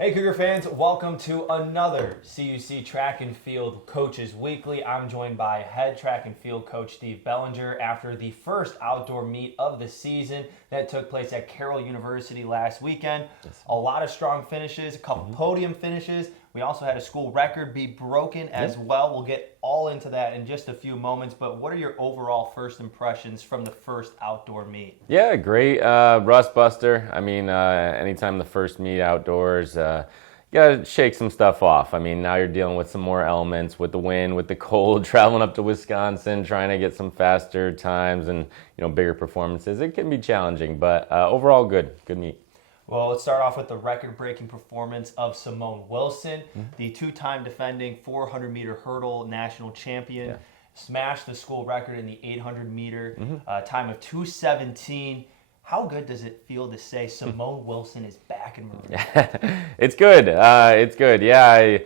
Hey Cougar fans, welcome to another CUC Track and Field Coaches Weekly. I'm joined by head track and field coach Steve Belanger after the first outdoor meet of the season that took place at Carroll University last weekend. A lot of strong finishes, a couple podium finishes. We also had a school record be broken as well. We'll get all into that in just a few moments, but what are your overall first impressions from the first outdoor meet? Yeah, great. Rust buster. I mean, anytime the first meet outdoors, you gotta shake some stuff off. I mean, now you're dealing with some more elements with the wind, with the cold, traveling up to Wisconsin, trying to get some faster times and, bigger performances. It can be challenging, but overall good meet. Well, let's start off with the record-breaking performance of Simone Wilson, the two-time defending 400-meter hurdle national champion. Smashed the school record in the 800-meter, time of 2:17. How good does it feel to say Simone Wilson is back in Marine? It's good. It's good. Yeah,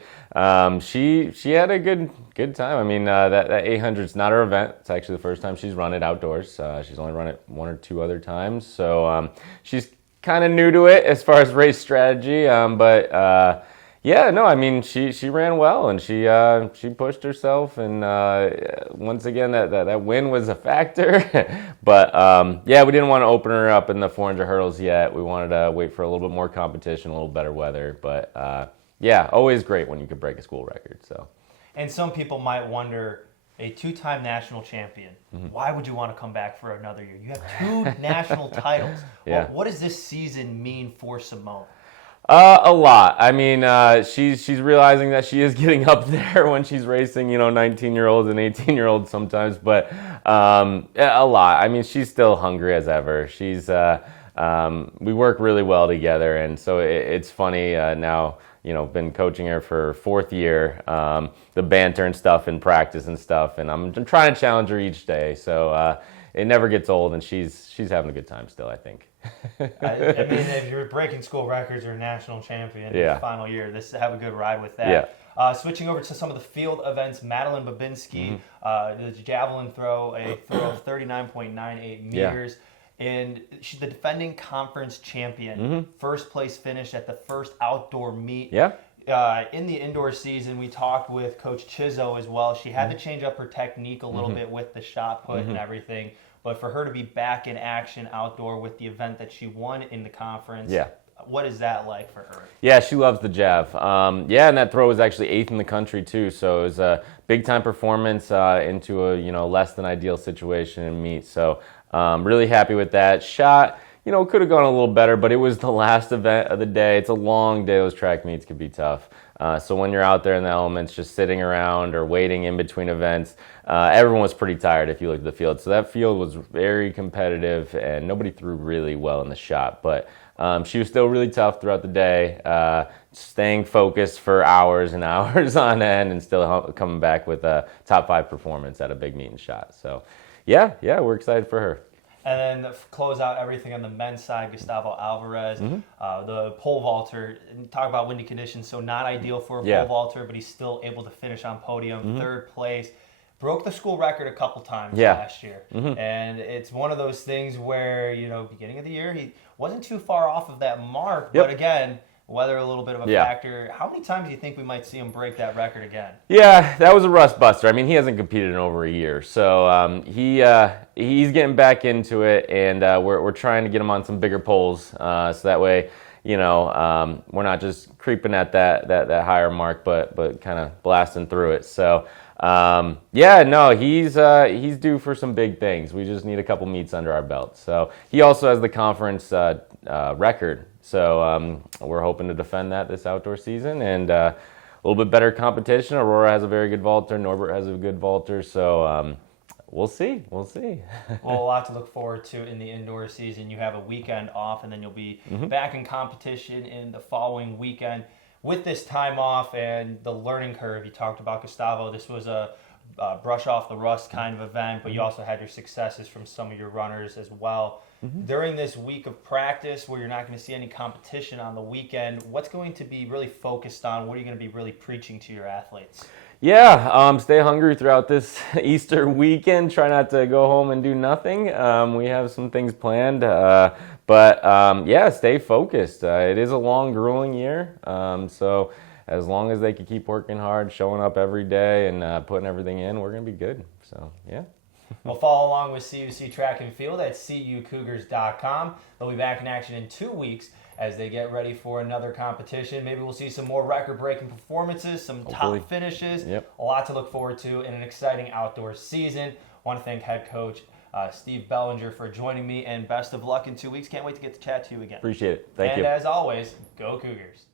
she had a good time. I mean, that 800 is not her event. It's actually the first time she's run it outdoors. She's only run it one or two other times, so she's kind of new to it as far as race strategy, but yeah, no, I mean she ran well and she pushed herself, and once again that win was a factor. But yeah, we didn't want to open her up in the 400 hurdles yet. We wanted to wait for a little bit more competition, a little better weather. But yeah, always great when you could break a school record. So, and some people might wonder, a two-time national champion, why would you want to come back for another year? You have two national titles. Yeah. Well, what does this season mean for Simone? A lot. I mean, she's realizing that she is getting up there when she's racing, 19-year-olds and 18-year-olds sometimes, but a lot. I mean, she's still hungry as ever. We work really well together, and so it's funny now. Been coaching her for fourth year, the banter and stuff in practice and stuff, and I'm trying to challenge her each day. So it never gets old, and she's having a good time still, I think. I mean, if you're breaking school records or national champion in the final year, have a good ride with that. Yeah. Switching over to some of the field events, Madeline Babinski, the javelin throw, a throw of 39.98 meters. And she's the defending conference champion. First place finish at the first outdoor meet. Yeah. In the indoor season, we talked with Coach Chizzo as well. She had to change up her technique a little bit with the shot put and everything. But for her to be back in action outdoor with the event that she won in the conference, what is that like for her? Yeah, she loves the jav. Yeah, and that throw was actually 8th in the country too. So it was a big time performance into a less than ideal situation in meet. So really happy with that. Shot, could have gone a little better, but it was the last event of the day. It's a long day. Those track meets can be tough. So when you're out there in the elements, just sitting around or waiting in between events, everyone was pretty tired if you look at the field. So that field was very competitive, and nobody threw really well in the shot. But she was still really tough throughout the day, staying focused for hours and hours on end, and still coming back with a top 5 performance at a big meet and shot. So yeah, we're excited for her. And then close out everything on the men's side, Gustavo Alvarez, the pole vaulter. Talk about windy conditions, so not ideal for a pole vaulter, but he's still able to finish on podium, third place. Broke the school record a couple times last year. And it's one of those things where, beginning of the year, he wasn't too far off of that mark, but again, weather a little bit of a factor. How many times do you think we might see him break that record again? Yeah, that was a rust buster. I mean, he hasn't competed in over a year, so he's getting back into it, and we're trying to get him on some bigger poles, so that way, we're not just creeping at that higher mark, but kind of blasting through it. So he's due for some big things. We just need a couple meets under our belt. So he also has the conference record. So we're hoping to defend that this outdoor season, and a little bit better competition. Aurora has a very good vaulter. Norbert has a good vaulter. So we'll see. Well, a lot to look forward to in the indoor season. You have a weekend off, and then you'll be back in competition in the following weekend. With this time off and the learning curve, you talked about Gustavo. This was a brush off the rust kind of event, but you also had your successes from some of your runners as well. During this week of practice where you're not going to see any competition on the weekend, what's going to be really focused on? What are you going to be really preaching to your athletes? Yeah, stay hungry throughout this Easter weekend. Try not to go home and do nothing. We have some things planned, but But yeah, stay focused. It is a long, grueling year. So as long as they can keep working hard, showing up every day, and putting everything in, we're going to be good. So, yeah. Well, follow along with CUC Track and Field at cucougars.com. They'll be back in action in 2 weeks as they get ready for another competition. Maybe we'll see some more record-breaking performances, some Hopefully. top finishes. Yep. A lot to look forward to in an exciting outdoor season. I want to thank head coach Steve Belanger for joining me, and best of luck in 2 weeks. Can't wait to get to chat to you again. Appreciate it. Thank you. And as always, go Cougars.